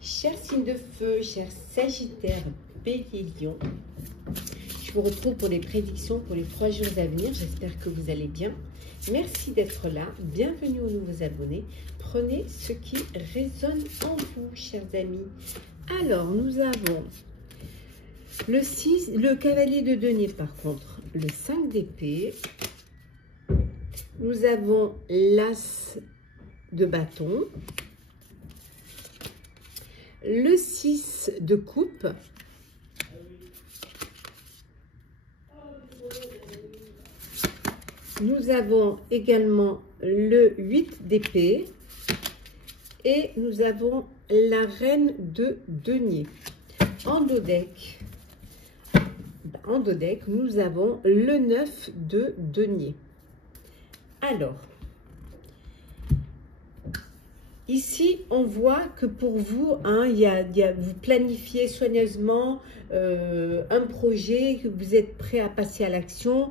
Chers signes de feu, chers Sagittaires, Bélier, Lion, je vous retrouve pour les prédictions pour les 3 jours à venir. J'espère que vous allez bien. Merci d'être là. Bienvenue aux nouveaux abonnés. Prenez ce qui résonne en vous, chers amis. Alors, nous avons le cavalier de denier, par contre, le 5 d'épée. Nous avons l'as de bâton, le 6 de coupe, nous avons également le 8 d'épée et nous avons la reine de denier. En dos deck, nous avons le 9 de denier. Alors, ici, on voit que pour vous, hein, vous planifiez soigneusement un projet, que vous êtes prêt à passer à l'action.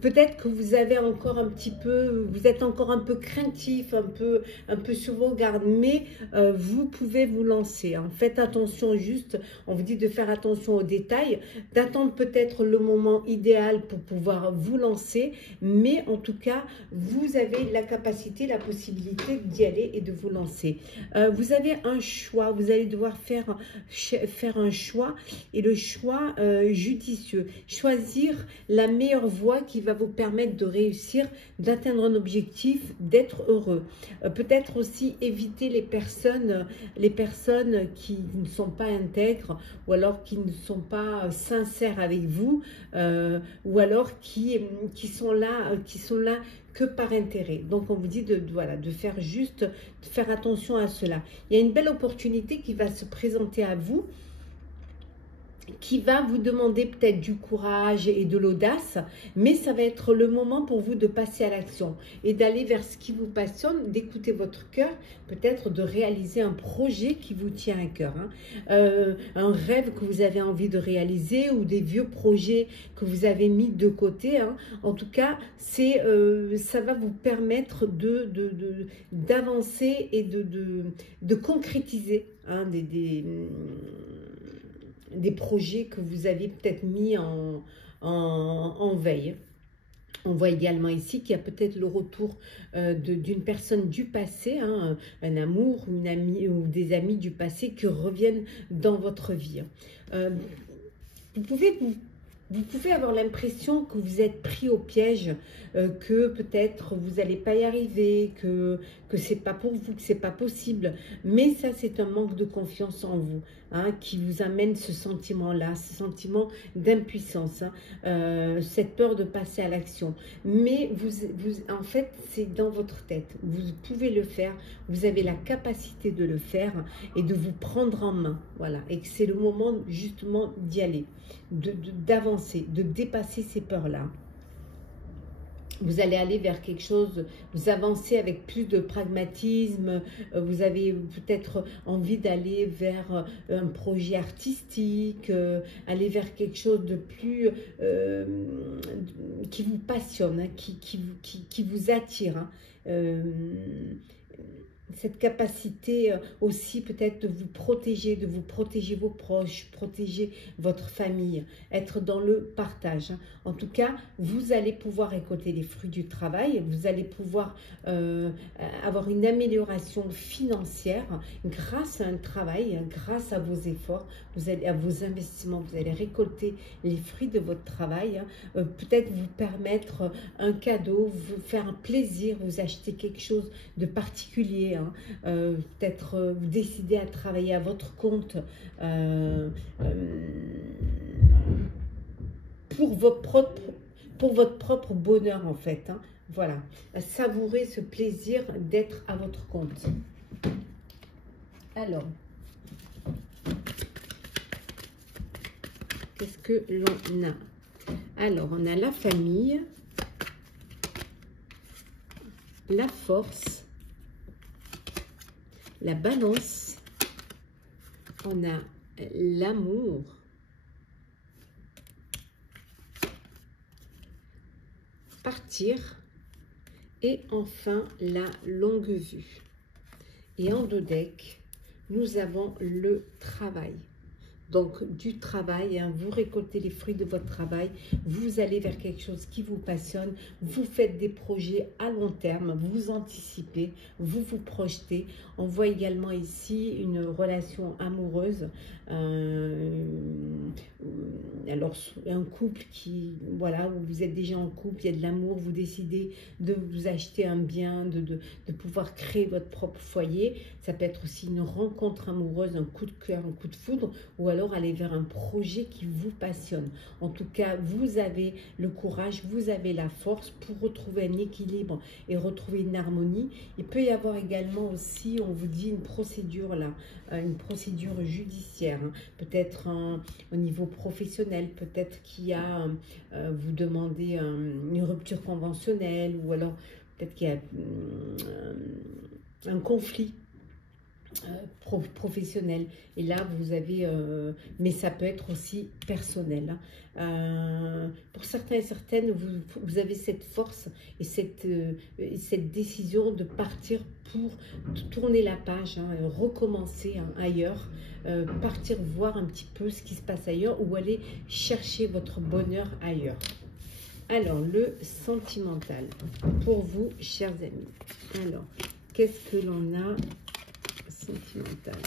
Peut-être que vous avez encore vous êtes encore un peu craintif, un peu sur vos gardes, mais vous pouvez vous lancer. Hein. Faites attention juste, on vous dit de faire attention aux détails, d'attendre peut-être le moment idéal pour pouvoir vous lancer, mais en tout cas, vous avez la capacité, la possibilité d'y aller et de vous lancer. Vous avez un choix, vous allez devoir faire un choix, et le choix judicieux. Choisir la meilleure voie qui va vous permettre de réussir, d'atteindre un objectif, d'être heureux. Peut-être aussi éviter les personnes qui ne sont pas intègres, ou alors qui ne sont pas sincères avec vous, ou alors qui sont là que par intérêt. Donc on vous dit de faire attention à cela. Il y a une belle opportunité qui va se présenter à vous, qui va vous demander peut-être du courage et de l'audace, mais ça va être le moment pour vous de passer à l'action et d'aller vers ce qui vous passionne, d'écouter votre cœur, peut-être de réaliser un projet qui vous tient à cœur, hein. Un rêve que vous avez envie de réaliser ou des vieux projets que vous avez mis de côté, hein. En tout cas, ça va vous permettre d'avancer et de concrétiser, hein, des projets que vous avez peut-être mis en veille. On voit également ici qu'il y a peut-être le retour d'une personne du passé, hein, un amour, une amie ou des amis du passé qui reviennent dans votre vie. Vous pouvez avoir l'impression que vous êtes pris au piège, que peut-être vous n'allez pas y arriver, que c'est pas pour vous, que c'est pas possible. Mais ça, c'est un manque de confiance en vous, hein, qui vous amène ce sentiment-là, ce sentiment d'impuissance, hein, cette peur de passer à l'action. Mais en fait, c'est dans votre tête. Vous pouvez le faire, vous avez la capacité de le faire et de vous prendre en main. Voilà, et que c'est le moment justement d'y aller, d'avancer, de dépasser ces peurs-là. Vous allez aller vers quelque chose, vous avancez avec plus de pragmatisme, vous avez peut-être envie d'aller vers un projet artistique, aller vers quelque chose de plus qui vous passionne, hein, qui vous attire, hein. Cette capacité aussi peut-être de vous protéger vos proches, protéger votre famille, être dans le partage, hein. En tout cas, vous allez pouvoir récolter les fruits du travail, vous allez pouvoir avoir une amélioration financière grâce à un travail, hein, grâce à vos efforts, à vos investissements, vous allez récolter les fruits de votre travail, hein. Peut-être vous permettre un cadeau, vous faire un plaisir, vous acheter quelque chose de particulier, hein. Peut-être vous décidez à travailler à votre compte pour votre propre bonheur, en fait, hein. Voilà, savourez ce plaisir d'être à votre compte. Alors, qu'est-ce que l'on a? Alors, on a la famille, la force, la balance, on a l'amour, partir et enfin la longue vue. Et en dos deck, nous avons le travail. Donc, du travail, hein, vous récoltez les fruits de votre travail, vous allez vers quelque chose qui vous passionne, vous faites des projets à long terme, vous anticipez, vous vous projetez. On voit également ici une relation amoureuse, alors un couple qui, voilà, où vous êtes déjà en couple, il y a de l'amour, vous décidez de vous acheter un bien, de pouvoir créer votre propre foyer. Ça peut être aussi une rencontre amoureuse, un coup de cœur, un coup de foudre, ou alors aller vers un projet qui vous passionne. En tout cas, vous avez le courage, vous avez la force pour retrouver un équilibre et retrouver une harmonie. Il peut y avoir également aussi, on vous dit, une procédure là, une procédure judiciaire, hein. Peut-être au niveau professionnel, peut-être qu'il y a, vous demandez une rupture conventionnelle, ou alors peut-être qu'il y a un conflit professionnel, et là vous avez mais ça peut être aussi personnel, hein. Pour certains et certaines, vous avez cette force et cette décision de partir pour tourner la page, hein, recommencer, hein, ailleurs, partir voir un petit peu ce qui se passe ailleurs, ou aller chercher votre bonheur ailleurs. Alors, le sentimental pour vous, chers amis. Alors, qu'est-ce que l'on a sentimental?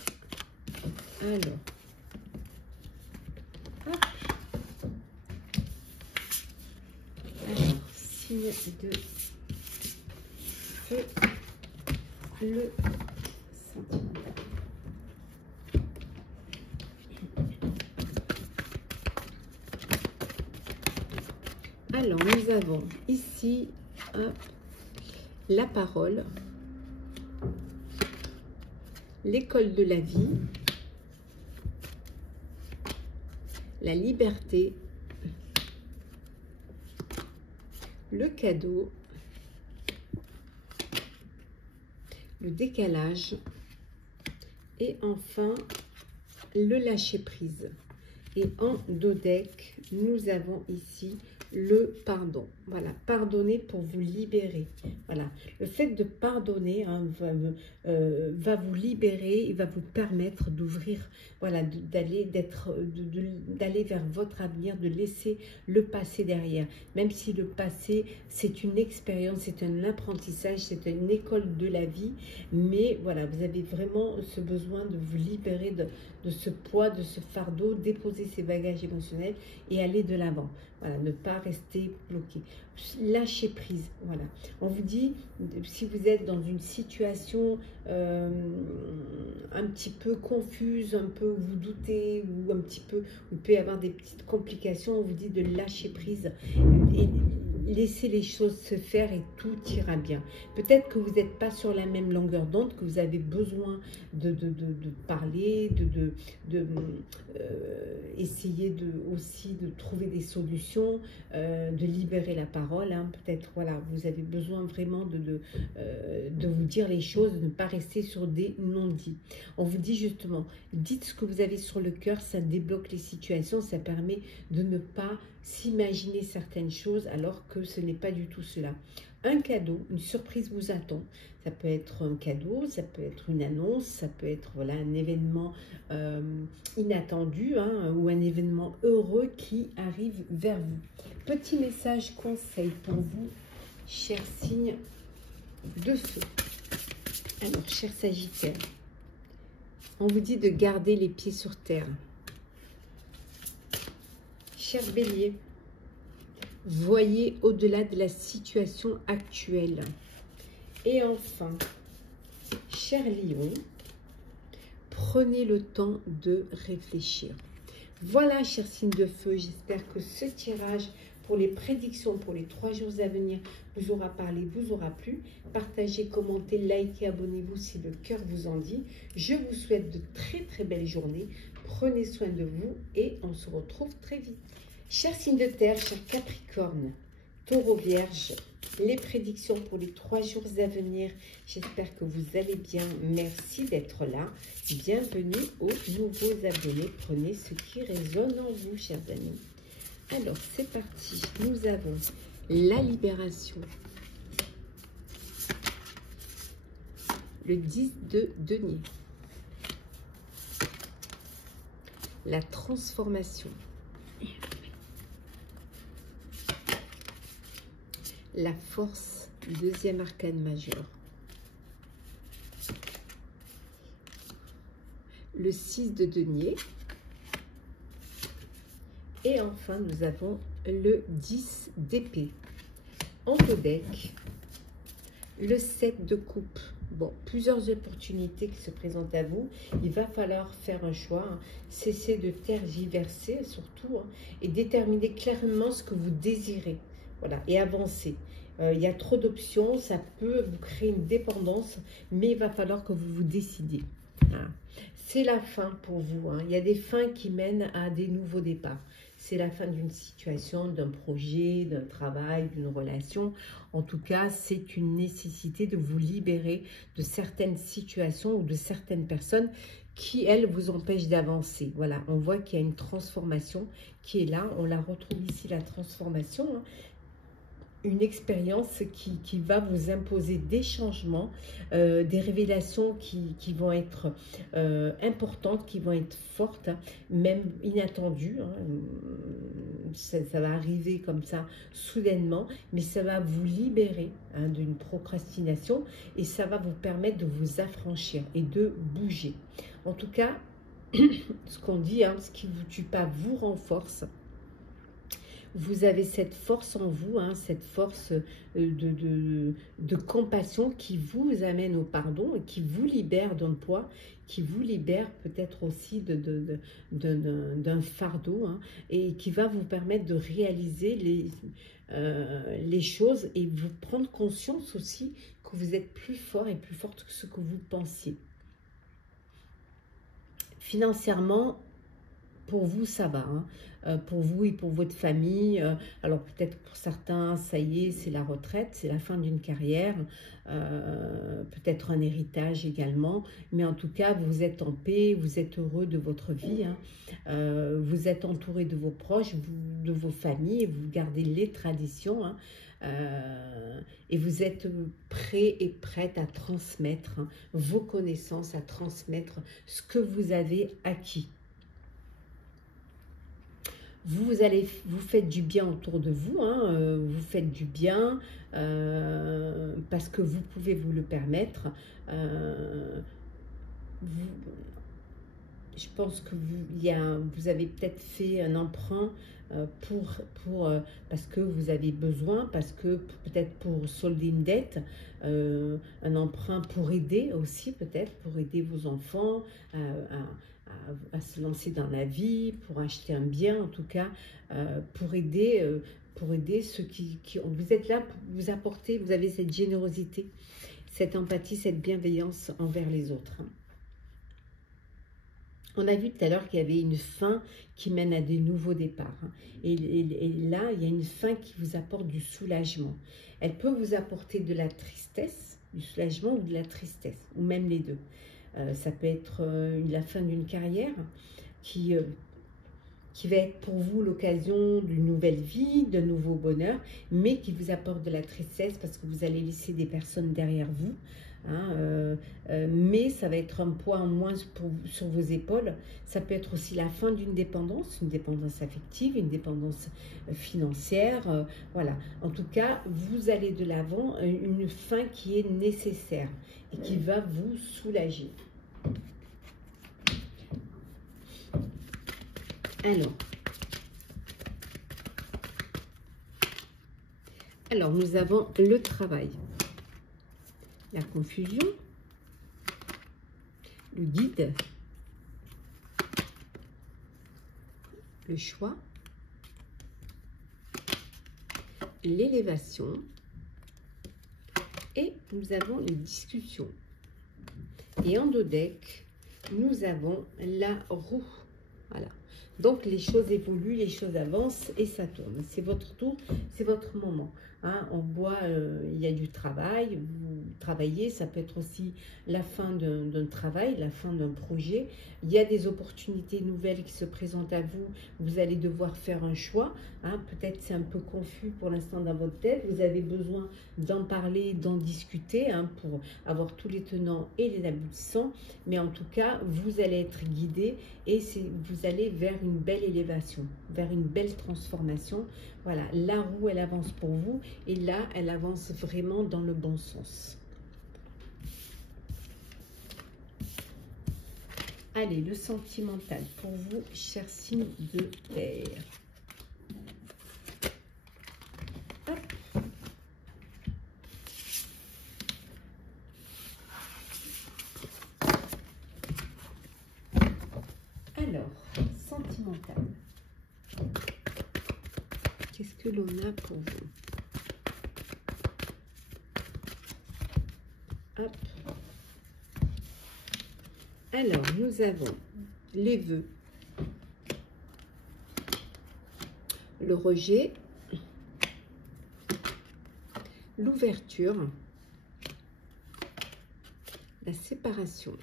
Alors, hop. Alors, signe de feu, le sentimental. Alors, nous avons ici, hop, la parole, l'école de la vie, la liberté, le cadeau, le décalage et enfin le lâcher-prise. Et en dodeck, nous avons ici le pardon. Voilà, pardonner pour vous libérer. Voilà, le fait de pardonner, hein, va vous libérer, il va vous permettre d'ouvrir, voilà, d'aller vers votre avenir, de laisser le passé derrière. Même si le passé, c'est une expérience, c'est un apprentissage, c'est une école de la vie, mais voilà, vous avez vraiment ce besoin de vous libérer de ce poids, de ce fardeau, déposer ses bagages émotionnels et aller de l'avant. Voilà, ne pas rester bloqué. Lâcher prise, voilà. On vous dit, si vous êtes dans une situation un petit peu confuse, un peu où vous doutez, ou un petit peu, où il peut y avoir des petites complications, on vous dit de lâcher prise et laissez les choses se faire et tout ira bien. Peut-être que vous n'êtes pas sur la même longueur d'onde, que vous avez besoin de parler, essayer aussi de trouver des solutions, de libérer la parole, hein. Peut-être, voilà, vous avez besoin vraiment de vous dire les choses, de ne pas rester sur des non-dits. On vous dit justement, dites ce que vous avez sur le cœur, ça débloque les situations, ça permet de ne pas s'imaginer certaines choses alors que ce n'est pas du tout cela. Un cadeau, une surprise vous attend. Ça peut être un cadeau, ça peut être une annonce, ça peut être, voilà, un événement inattendu, hein, ou un événement heureux qui arrive vers vous. Petit message conseil pour vous, chers signes de feu. Alors, chers Sagittaires, on vous dit de garder les pieds sur terre. Cher Bélier, voyez au-delà de la situation actuelle. Et enfin, cher Lion, prenez le temps de réfléchir. Voilà, chers signes de feu, j'espère que ce tirage pour les prédictions pour les 3 jours à venir vous aura parlé, vous aura plu. Partagez, commentez, likez, abonnez-vous si le cœur vous en dit. Je vous souhaite de très belles journées. Prenez soin de vous et on se retrouve très vite. Chers signes de terre, chers Capricorne, Taureau, Vierge, les prédictions pour les 3 jours à venir. J'espère que vous allez bien. Merci d'être là. Bienvenue aux nouveaux abonnés. Prenez ce qui résonne en vous, chers amis. Alors, c'est parti. Nous avons la libération. Le 10 de denier. la transformation. La force, deuxième arcane majeur. Le 6 de denier. Et enfin, nous avons le 10 d'épée. En haut deck, le 7 de coupe. Bon, plusieurs opportunités qui se présentent à vous. Il va falloir faire un choix, hein. Cesser de tergiverser surtout, hein, et déterminer clairement ce que vous désirez. Voilà, et avancer. Il y a trop d'options, ça peut vous créer une dépendance, mais il va falloir que vous vous décidiez. Voilà. C'est la fin pour vous, hein. Il y a des fins qui mènent à des nouveaux départs. C'est la fin d'une situation, d'un projet, d'un travail, d'une relation. En tout cas, c'est une nécessité de vous libérer de certaines situations ou de certaines personnes qui, elles, vous empêchent d'avancer. Voilà, on voit qu'il y a une transformation qui est là. On la retrouve ici, la transformation, hein. Une expérience qui va vous imposer des changements, des révélations qui vont être importantes, qui vont être fortes, hein, même inattendues. Hein. Ça va arriver comme ça soudainement, mais ça va vous libérer, hein, d'une procrastination et ça va vous permettre de vous affranchir et de bouger. En tout cas, ce qu'on dit, hein, ce qui ne vous tue pas vous renforce. Vous avez cette force en vous, hein, cette force de compassion qui vous amène au pardon et qui vous libère d'un poids, qui vous libère peut-être aussi d'un fardeau, hein, et qui va vous permettre de réaliser les choses et vous prendre conscience aussi que vous êtes plus fort et plus forte que ce que vous pensiez. Financièrement, pour vous, ça va, hein. Pour vous et pour votre famille. Alors peut-être pour certains, ça y est, c'est la retraite, c'est la fin d'une carrière, peut-être un héritage également. Mais en tout cas, vous êtes en paix, vous êtes heureux de votre vie, hein. Vous êtes entouré de vos proches, de vos familles, vous gardez les traditions, hein. Et vous êtes prêt et prête à transmettre, hein, vos connaissances, à transmettre ce que vous avez acquis. Vous allez vous faites du bien autour de vous, hein, vous faites du bien parce que vous pouvez vous le permettre. Je pense que vous avez peut-être fait un emprunt parce que vous avez besoin, parce que peut-être pour solder une dette, un emprunt pour aider aussi, peut-être pour aider vos enfants à se lancer dans la vie, pour acheter un bien en tout cas, pour aider ceux qui vous êtes là pour vous apporter, vous avez cette générosité, cette empathie, cette bienveillance envers les autres, hein. On a vu tout à l'heure qu'il y avait une fin qui mène à des nouveaux départs, hein. Et là, il y a une fin qui vous apporte du soulagement. Elle peut vous apporter de la tristesse, du soulagement ou de la tristesse, ou même les deux. Ça peut être la fin d'une carrière qui va être pour vous l'occasion d'une nouvelle vie, d'un nouveau bonheur, mais qui vous apporte de la tristesse parce que vous allez laisser des personnes derrière vous, hein, mais ça va être un poids en moins sur vos épaules. Ça peut être aussi la fin d'une dépendance, une dépendance affective, une dépendance financière, voilà. En tout cas, vous allez de l'avant, une fin qui est nécessaire et qui va vous soulager. Alors, nous avons le travail, la confusion, le guide, le choix, l'élévation et nous avons les discussions. Et en dos deck, nous avons la roue. Voilà. Donc, les choses évoluent, les choses avancent et ça tourne. C'est votre tour, c'est votre moment. Hein, on voit, il y a du travail, vous travaillez, ça peut être aussi la fin d'un travail, la fin d'un projet. Il y a des opportunités nouvelles qui se présentent à vous, vous allez devoir faire un choix. Hein, peut-être c'est un peu confus pour l'instant dans votre tête, vous avez besoin d'en parler, d'en discuter hein, pour avoir tous les tenants et les aboutissants. Mais en tout cas, vous allez être guidé et vous allez vers une belle élévation, vers une belle transformation. Voilà, la roue, elle avance pour vous et là, elle avance vraiment dans le bon sens. Allez, le sentimental pour vous, chers signes de terre. Hop. Alors, sentimental. Qu'est-ce que l'on a pour vous? Hop. Alors, nous avons les vœux, le rejet, l'ouverture, la séparation,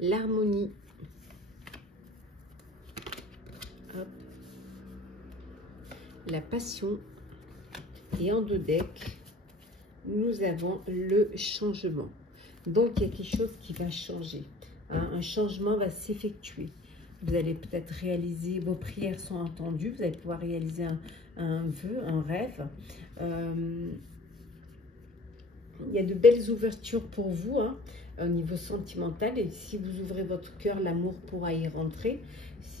l'harmonie, la passion, et en dos deck, nous avons le changement. Donc, il y a quelque chose qui va changer. Hein, un changement va s'effectuer. Vous allez peut-être réaliser, vos prières sont entendues, vous allez pouvoir réaliser un vœu, un rêve. Il y a de belles ouvertures pour vous, hein, au niveau sentimental. Et si vous ouvrez votre cœur, l'amour pourra y rentrer.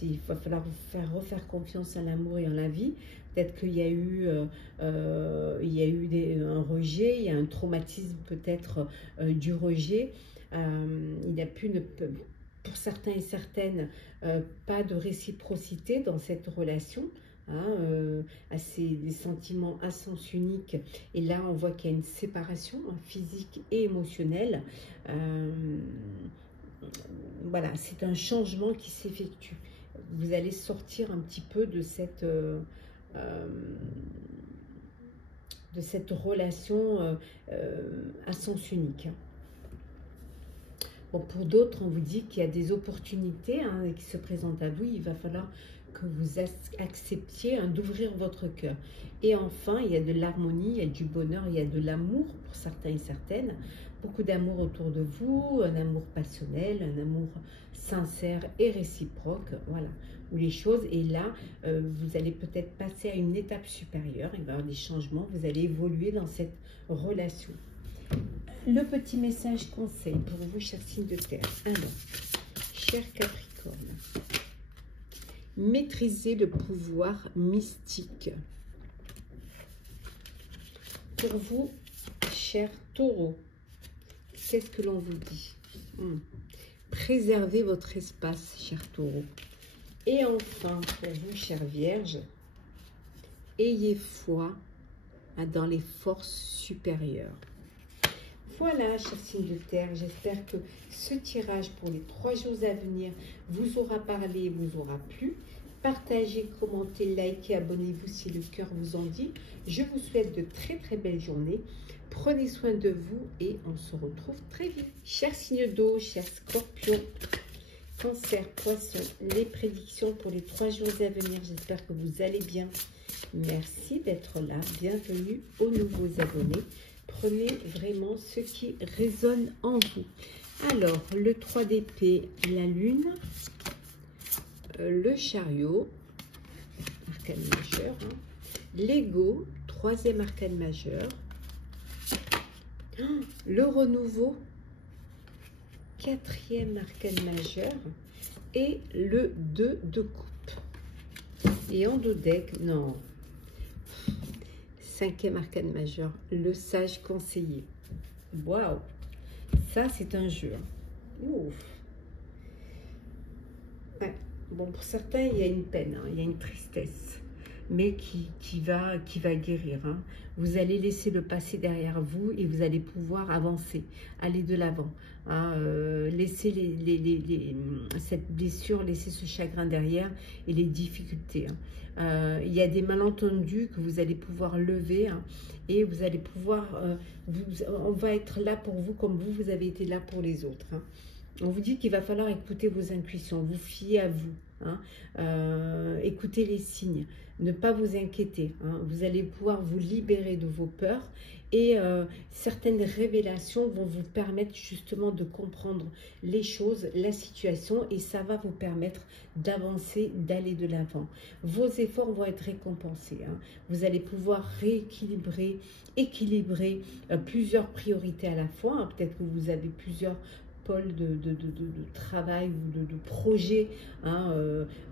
Il va falloir vous faire refaire confiance à l'amour et en la vie. Peut-être qu'il y a eu, un rejet, il y a un traumatisme peut-être du rejet. Il n'y a plus, pour certains et certaines, pas de réciprocité dans cette relation. Hein, des sentiments à sens unique. Et là, on voit qu'il y a une séparation hein, physique et émotionnelle. Voilà, c'est un changement qui s'effectue. Vous allez sortir un petit peu de cette relation à sens unique. Bon, pour d'autres, on vous dit qu'il y a des opportunités hein, qui se présentent à vous. Il va falloir que vous acceptiez hein, d'ouvrir votre cœur. Et enfin, il y a de l'harmonie, il y a du bonheur, il y a de l'amour pour certains et certaines. Beaucoup d'amour autour de vous, un amour passionnel, un amour sincère et réciproque. Voilà, où les choses, et là, vous allez peut-être passer à une étape supérieure. Il va y avoir des changements, vous allez évoluer dans cette relation. Le petit message conseil pour vous, chers signes de terre. Alors, cher Capricorne, maîtrisez le pouvoir mystique. Pour vous, cher Taureau, qu'est-ce que l'on vous dit? Préservez votre espace, cher Taureau. Et enfin, pour vous, chère Vierge, ayez foi dans les forces supérieures. Voilà, chers signes de terre, j'espère que ce tirage pour les 3 jours à venir vous aura parlé, vous aura plu. Partagez, commentez, likez, abonnez-vous si le cœur vous en dit. Je vous souhaite de très très belles journées. Prenez soin de vous et on se retrouve très vite. Chers signes d'eau, chers scorpions, cancer, poisson, les prédictions pour les 3 jours à venir. J'espère que vous allez bien. Merci d'être là. Bienvenue aux nouveaux abonnés. Prenez vraiment ce qui résonne en vous. Alors, le 3 d'épée, la lune, le chariot, arcane majeur, hein, l'ego, 3e arcane majeur, le renouveau, 4e arcane majeur, et le 2 de coupe. Et en dos deck, non, 5e arcane majeur, le sage conseiller. Waouh, ça c'est un jeu. Ouf. Ouais. Bon, pour certains, il y a une peine, hein, il y a une tristesse. mais qui va guérir. Hein. Vous allez laisser le passé derrière vous et vous allez pouvoir avancer, aller de l'avant. Hein, laisser cette blessure, laisser ce chagrin derrière et les difficultés. Hein. Il y a des malentendus que vous allez pouvoir lever, hein, et vous allez pouvoir, on va être là pour vous comme vous avez été là pour les autres. Hein. On vous dit qu'il va falloir écouter vos intuitions, vous fier à vous, hein, écouter les signes, ne pas vous inquiéter. Hein, vous allez pouvoir vous libérer de vos peurs et certaines révélations vont vous permettre justement de comprendre les choses, la situation, et ça va vous permettre d'avancer, d'aller de l'avant. Vos efforts vont être récompensés. Hein. Vous allez pouvoir rééquilibrer, équilibrer plusieurs priorités à la fois. Hein. Peut-être que vous avez plusieurs pôle de travail ou de projet, hein,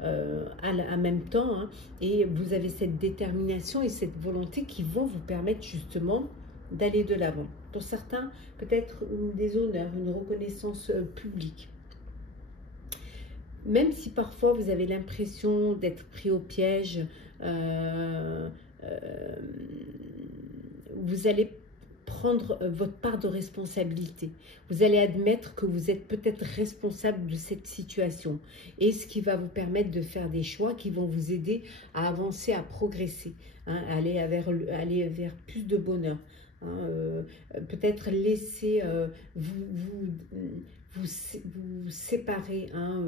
en même temps, hein, et vous avez cette détermination et cette volonté qui vont vous permettre justement d'aller de l'avant. Pour certains, peut-être des honneurs, une reconnaissance publique. Même si parfois vous avez l'impression d'être pris au piège, vous allez prendre votre part de responsabilité. Vous allez admettre que vous êtes peut-être responsable de cette situation, et ce qui va vous permettre de faire des choix qui vont vous aider à avancer, à progresser, hein, aller vers plus de bonheur. Hein, peut-être laisser vous séparer, hein,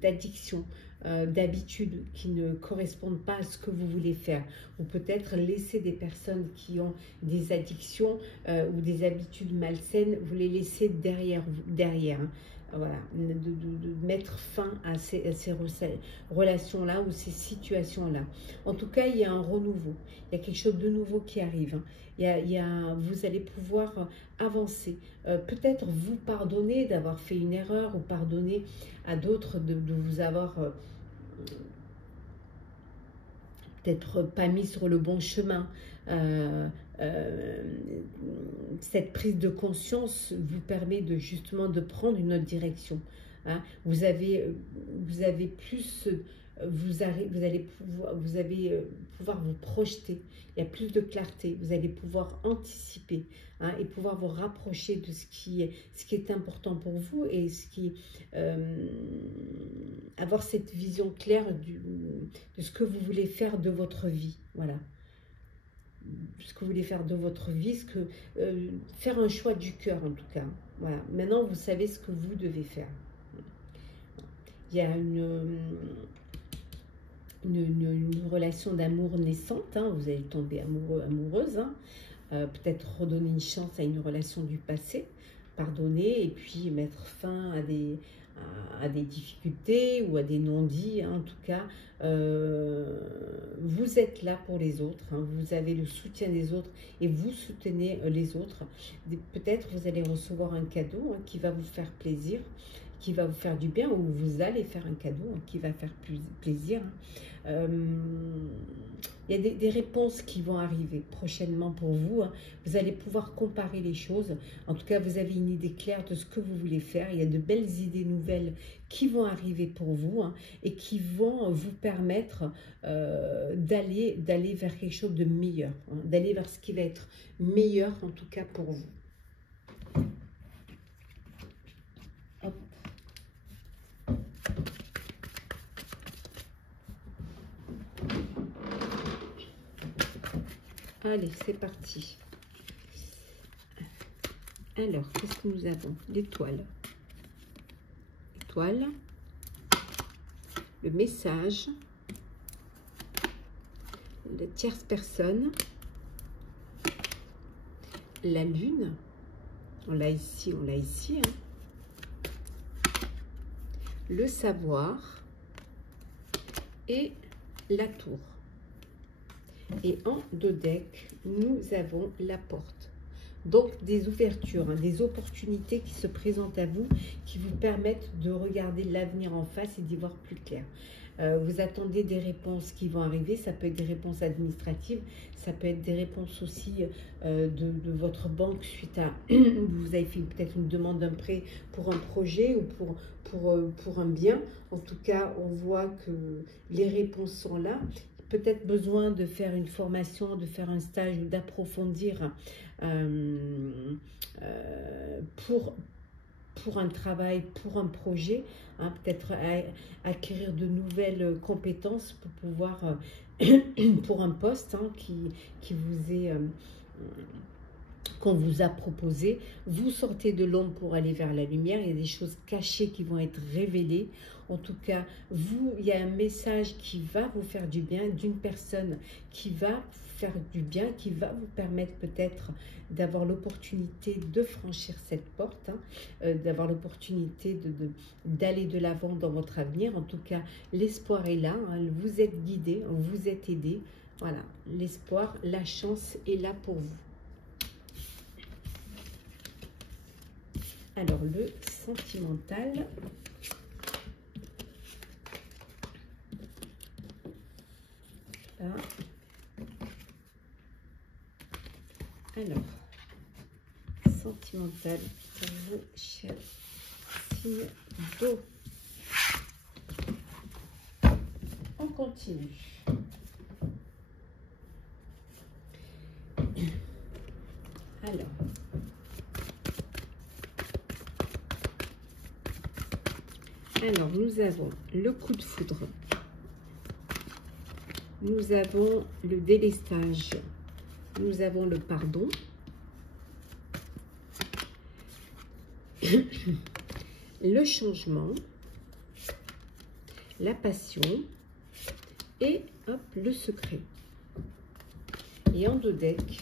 d'addictions, d'habitudes qui ne correspondent pas à ce que vous voulez faire, ou peut-être laisser des personnes qui ont des addictions ou des habitudes malsaines, vous les laisser derrière, hein. Voilà, de mettre fin à ces relations-là ou ces situations-là. En tout cas, il y a un renouveau, il y a quelque chose de nouveau qui arrive. Hein. Vous allez pouvoir avancer, peut-être vous pardonner d'avoir fait une erreur, ou pardonner à d'autres de vous avoir peut-être pas mis sur le bon chemin. Cette prise de conscience vous permet justement de prendre une autre direction. Hein. Vous allez pouvoir vous projeter. Il y a plus de clarté. Vous allez pouvoir anticiper, hein, et pouvoir vous rapprocher de ce qui est important pour vous, et avoir cette vision claire de ce que vous voulez faire de votre vie. Voilà. Ce que vous voulez faire de votre vie, faire un choix du cœur en tout cas. Voilà. Maintenant, vous savez ce que vous devez faire. Il y a une relation d'amour naissante, hein. Vous allez tomber amoureux, amoureuse, hein. Peut-être redonner une chance à une relation du passé, pardonner et puis mettre fin à des difficultés ou à des non-dits, hein. En tout cas, vous êtes là pour les autres, hein. Vous avez le soutien des autres et vous soutenez les autres. Peut-être vous allez recevoir un cadeau, hein, qui va vous faire plaisir, qui va vous faire du bien, ou vous allez faire un cadeau, hein, qui va faire plaisir. Hein. Il y a des réponses qui vont arriver prochainement pour vous. Hein. Vous allez pouvoir comparer les choses. En tout cas, vous avez une idée claire de ce que vous voulez faire. Il y a de belles idées nouvelles qui vont arriver pour vous, hein, et qui vont vous permettre d'aller vers quelque chose de meilleur, hein, d'aller vers ce qui va être meilleur en tout cas pour vous. Hop. Allez, c'est parti. Alors, qu'est-ce que nous avons? L'étoile. L'étoile. Le message. La tierce personne. La lune. On l'a ici, hein. Le savoir. Et la tour. Et en deux decks, nous avons la porte. Donc des ouvertures, hein, des opportunités qui se présentent à vous, qui vous permettent de regarder l'avenir en face et d'y voir plus clair. Vous attendez des réponses qui vont arriver, ça peut être des réponses administratives, ça peut être des réponses aussi de votre banque suite à, vous avez fait peut-être une demande d'un prêt pour un projet ou pour un bien. En tout cas, on voit que les réponses sont là. peut-être besoin de faire une formation, de faire un stage ou d'approfondir pour un travail, pour un projet, hein, peut-être acquérir de nouvelles compétences pour pouvoir, pour un poste hein, qui vous est... qu'on vous a proposé, vous sortez de l'ombre pour aller vers la lumière. Il y a des choses cachées qui vont être révélées. En tout cas, il y a un message qui va vous faire du bien, d'une personne qui va faire du bien, qui va vous permettre peut-être d'avoir l'opportunité de franchir cette porte, hein, d'avoir l'opportunité d'aller de l'avant dans votre avenir. En tout cas, l'espoir est là, hein, vous êtes guidé, vous êtes aidé. Voilà, l'espoir, la chance est là pour vous. Alors, le sentimental. Là. Alors, sentimental pour vous, chers signes d'eau. On continue. Alors, nous avons le coup de foudre. Nous avons le délestage. Nous avons le pardon. Le changement. La passion. Et hop, le secret. Et en deux decks,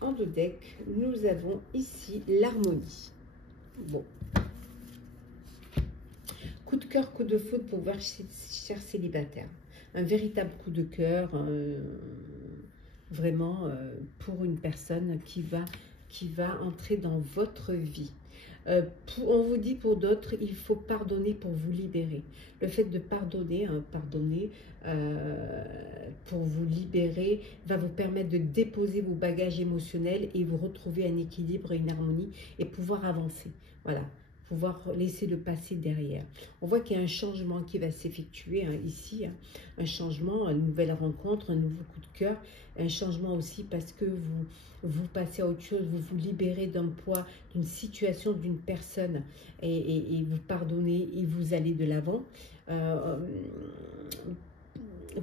nous avons ici l'harmonie. Bon. Coup de cœur, coup de foudre pour voir chers célibataires. Un véritable coup de cœur, vraiment pour une personne qui va entrer dans votre vie. On vous dit pour d'autres, il faut pardonner pour vous libérer. Le fait de pardonner, pour vous libérer, va vous permettre de déposer vos bagages émotionnels et vous retrouver un équilibre et une harmonie et pouvoir avancer. Voilà. Pouvoir laisser le passé derrière. On voit qu'il y a un changement qui va s'effectuer ici, un changement, une nouvelle rencontre, un nouveau coup de cœur, un changement aussi parce que vous passez à autre chose, vous vous libérez d'un poids, d'une situation, d'une personne et vous pardonnez et vous allez de l'avant.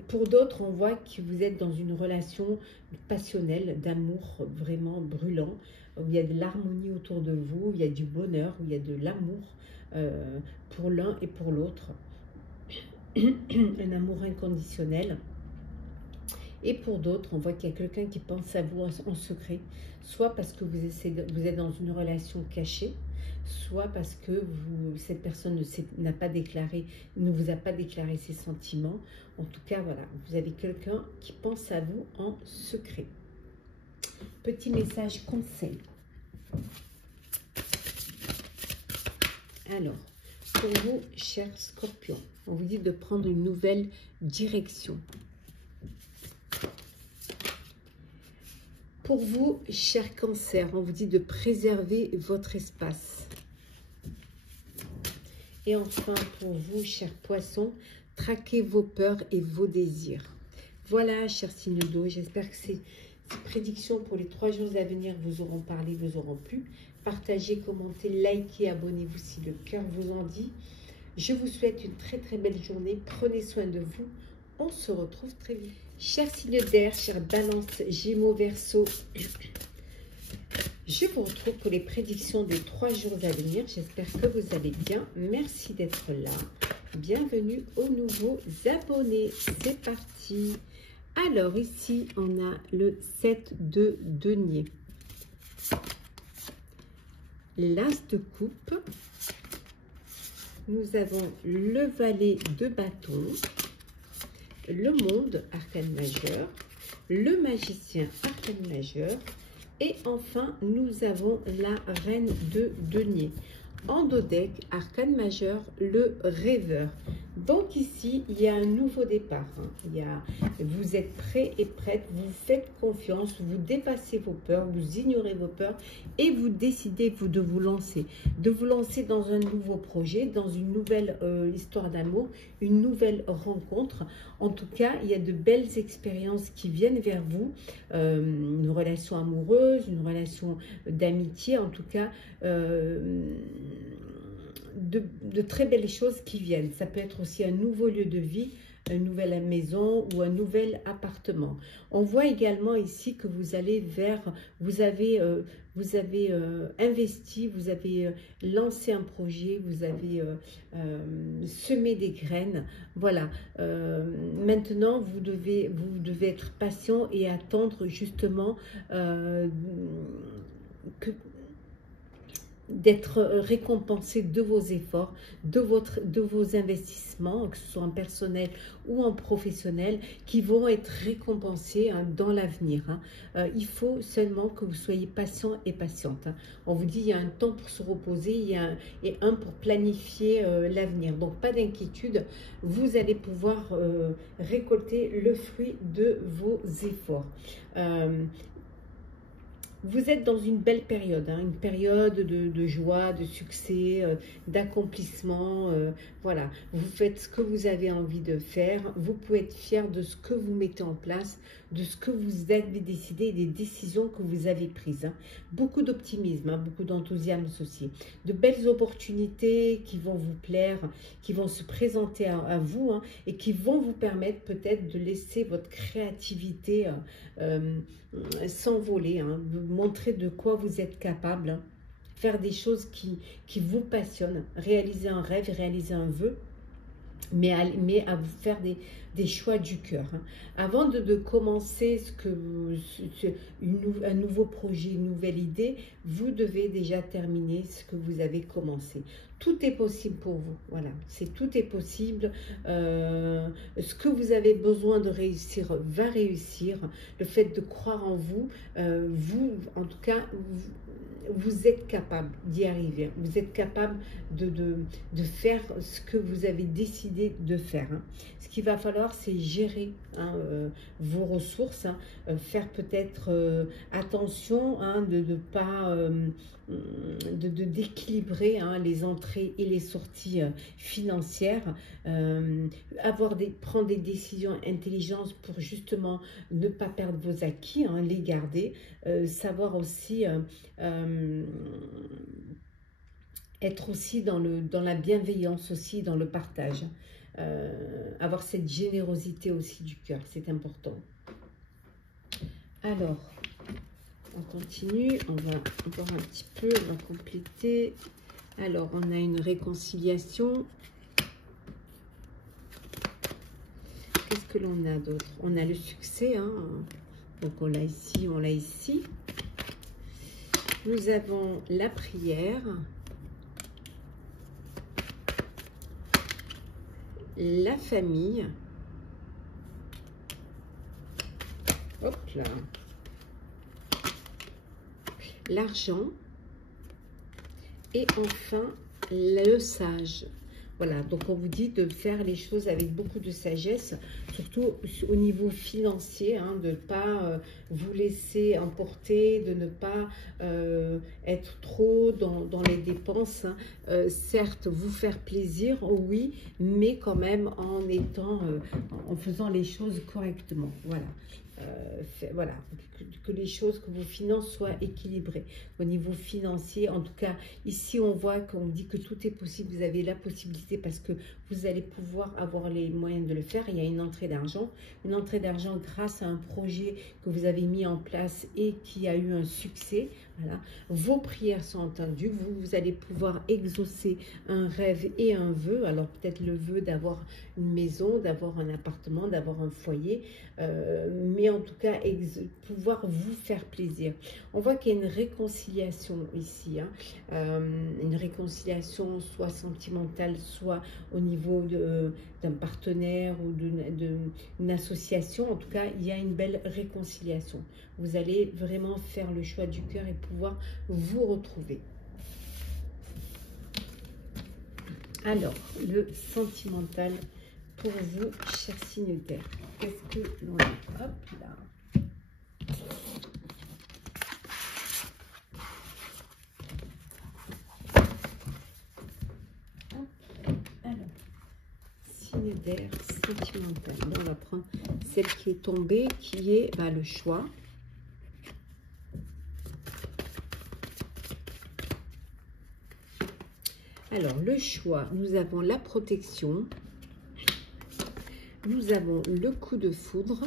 Pour d'autres, on voit que vous êtes dans une relation passionnelle, d'amour vraiment brûlant, où il y a de l'harmonie autour de vous, où il y a du bonheur, où il y a de l'amour pour l'un et pour l'autre. Un amour inconditionnel. Et pour d'autres, on voit qu'il y a quelqu'un qui pense à vous en secret, soit parce que vous êtes dans une relation cachée, soit parce que cette personne ne vous a pas déclaré ses sentiments. En tout cas, voilà, vous avez quelqu'un qui pense à vous en secret. Petit message conseil. Alors, pour vous, chers scorpions, on vous dit de prendre une nouvelle direction. Pour vous, chers cancers, on vous dit de préserver votre espace. Et enfin, pour vous, chers poissons, traquez vos peurs et vos désirs. Voilà, chers signes d'eau, j'espère que ces prédictions pour les 3 jours à venir vous auront parlé, vous auront plu. Partagez, commentez, likez, abonnez-vous si le cœur vous en dit. Je vous souhaite une très très belle journée. Prenez soin de vous. On se retrouve très vite. Chers signes d'air, chers balances, gémeaux, verseaux, je vous retrouve pour les prédictions des 3 jours à venir. J'espère que vous allez bien. Merci d'être là. Bienvenue aux nouveaux abonnés. C'est parti. Alors ici, on a le 7 de denier. L'as de coupe. Nous avons le valet de bâton. Le monde, arcane majeur. Le magicien, arcane majeur. Et enfin, nous avons la reine de denier. En dos deck, arcane majeur, le rêveur. Donc ici, il y a un nouveau départ. Vous êtes prêt et prête, vous faites confiance, vous dépassez vos peurs, vous ignorez vos peurs et vous décidez de vous lancer. De vous lancer dans un nouveau projet, dans une nouvelle histoire d'amour, une nouvelle rencontre. En tout cas, il y a de belles expériences qui viennent vers vous. Une relation amoureuse, une relation d'amitié, en tout cas... de très belles choses qui viennent. Ça peut être aussi un nouveau lieu de vie, une nouvelle maison ou un nouvel appartement. On voit également ici que vous allez vers, vous avez investi, vous avez lancé un projet, vous avez semé des graines. Voilà. Maintenant, vous devez être patient et attendre justement d'être récompensé de vos efforts, de vos investissements, que ce soit en personnel ou en professionnel, qui vont être récompensés dans l'avenir. Il faut seulement que vous soyez patient et patiente. On vous dit il y a un temps pour se reposer, et un pour planifier l'avenir. Donc pas d'inquiétude, vous allez pouvoir récolter le fruit de vos efforts. Vous êtes dans une belle période, une période de joie, de succès, d'accomplissement. Voilà, vous faites ce que vous avez envie de faire. Vous pouvez être fier de ce que vous mettez en place, de ce que vous avez décidé et des décisions que vous avez prises. Beaucoup d'optimisme, beaucoup d'enthousiasme aussi. De belles opportunités qui vont vous plaire, qui vont se présenter à vous et qui vont vous permettre peut-être de laisser votre créativité s'envoler, montrer de quoi vous êtes capable, faire des choses qui vous passionnent, réaliser un rêve, réaliser un vœu, mais à vous faire des choix du cœur. Avant de commencer un nouveau projet, une nouvelle idée, vous devez déjà terminer ce que vous avez commencé. Tout est possible pour vous, voilà, tout est possible. Ce que vous avez besoin de réussir va réussir. Le fait de croire en vous, en tout cas, vous êtes capable d'y arriver. Vous êtes capable de faire ce que vous avez décidé de faire. Ce qu'il va falloir, c'est gérer vos ressources, faire peut-être attention de ne pas d'équilibrer les entrées et les sorties financières, prendre des décisions intelligentes pour justement ne pas perdre vos acquis, les garder, savoir aussi être aussi dans la bienveillance aussi, dans le partage, avoir cette générosité aussi du cœur, c'est important. Alors, on continue, on va encore un petit peu, on va compléter. Alors, on a une réconciliation. Qu'est-ce que l'on a d'autre? On a le succès, donc on l'a ici, on l'a ici. Nous avons la prière, la famille, hop là, l'argent et enfin le sage. Voilà, donc on vous dit de faire les choses avec beaucoup de sagesse, surtout au niveau financier, de ne pas vous laisser emporter, de ne pas être trop dans les dépenses. Certes, vous faire plaisir, oui, mais quand même en faisant les choses correctement. Voilà. Voilà, que les choses, que vos finances soient équilibrées au niveau financier. En tout cas, ici on voit qu'on dit que tout est possible, vous avez la possibilité parce que vous allez pouvoir avoir les moyens de le faire. Il y a une entrée d'argent grâce à un projet que vous avez mis en place et qui a eu un succès. Voilà. Vos prières sont entendues, vous allez pouvoir exaucer un rêve et un vœu. Alors peut-être le vœu d'avoir une maison, d'avoir un appartement, d'avoir un foyer, mais en tout cas pouvoir vous faire plaisir. On voit qu'il y a une réconciliation ici, une réconciliation soit sentimentale, soit au niveau d'un partenaire ou d'une association. En tout cas, il y a une belle réconciliation. Vous allez vraiment faire le choix du cœur et pouvoir vous retrouver. Alors, le sentimental pour vous, chers signes d'air. Qu'est-ce que l'on a? Hop là. Alors, signe d'air sentimental. Donc, on va prendre celle qui est tombée, qui est le choix. Alors, le choix, nous avons la protection, nous avons le coup de foudre,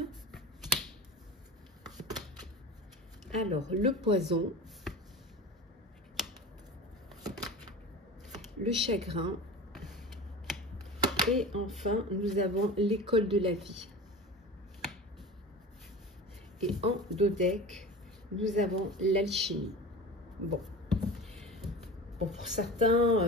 alors le poison, le chagrin, et enfin, nous avons l'école de la vie. Et en dos deck, nous avons l'alchimie. Bon. Bon, pour certains,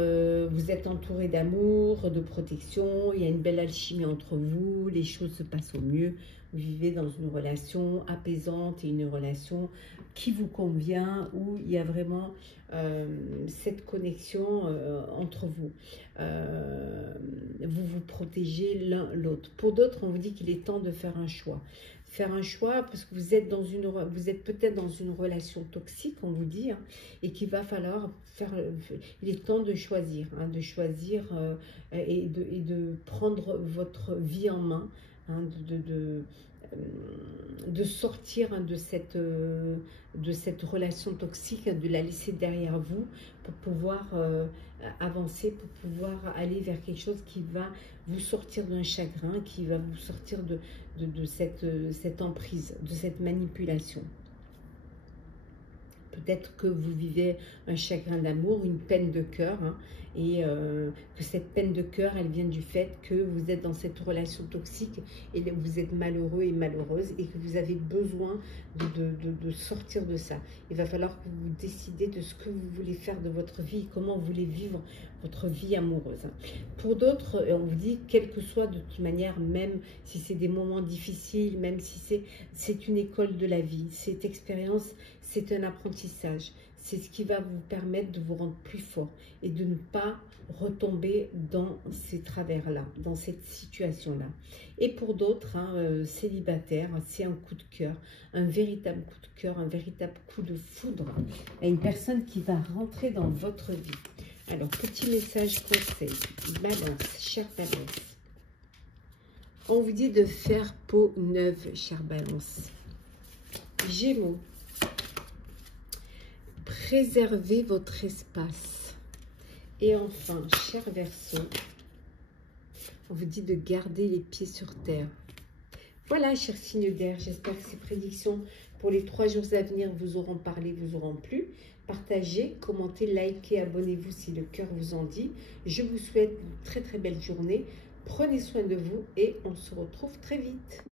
vous êtes entouré d'amour, de protection, il y a une belle alchimie entre vous, les choses se passent au mieux, vous vivez dans une relation apaisante et une relation qui vous convient, où il y a vraiment cette connexion entre vous. Vous vous protégez l'un l'autre. Pour d'autres, on vous dit qu'il est temps de faire un choix. Faire un choix parce que vous êtes peut-être dans une relation toxique, on vous dit, hein, et qu'il va falloir faire, il est temps de choisir, hein, et de prendre votre vie en main, hein, de sortir, hein, de cette relation toxique, de la laisser derrière vous pour pouvoir avancer, pour pouvoir aller vers quelque chose qui va vous sortir d'un chagrin, qui va vous sortir de cette emprise, de cette manipulation. Peut-être que vous vivez un chagrin d'amour, une peine de cœur, hein, et que cette peine de cœur, elle vient du fait que vous êtes dans cette relation toxique et vous êtes malheureux et malheureuse et que vous avez besoin de sortir de ça. Il va falloir que vous décidez de ce que vous voulez faire de votre vie, comment vous voulez vivre votre vie amoureuse. Pour d'autres, on vous dit, quelle que soit de toute manière, même si c'est des moments difficiles, même si c'est une école de la vie, cette expérience, c'est un apprentissage. C'est ce qui va vous permettre de vous rendre plus fort et de ne pas retomber dans ces travers-là, dans cette situation-là. Et pour d'autres, hein, célibataires, c'est un coup de cœur, un véritable coup de cœur, un véritable coup de foudre à une personne qui va rentrer dans votre vie. Alors, petit message conseil, Balance, chère Balance. On vous dit de faire peau neuve, chère Balance. Gémeaux. Préservez votre espace. Et enfin, cher Verseau, on vous dit de garder les pieds sur terre. Voilà, chers signes d'air, j'espère que ces prédictions pour les 3 jours à venir vous auront parlé, vous auront plu. Partagez, commentez, likez, abonnez-vous si le cœur vous en dit. Je vous souhaite une très très belle journée. Prenez soin de vous et on se retrouve très vite.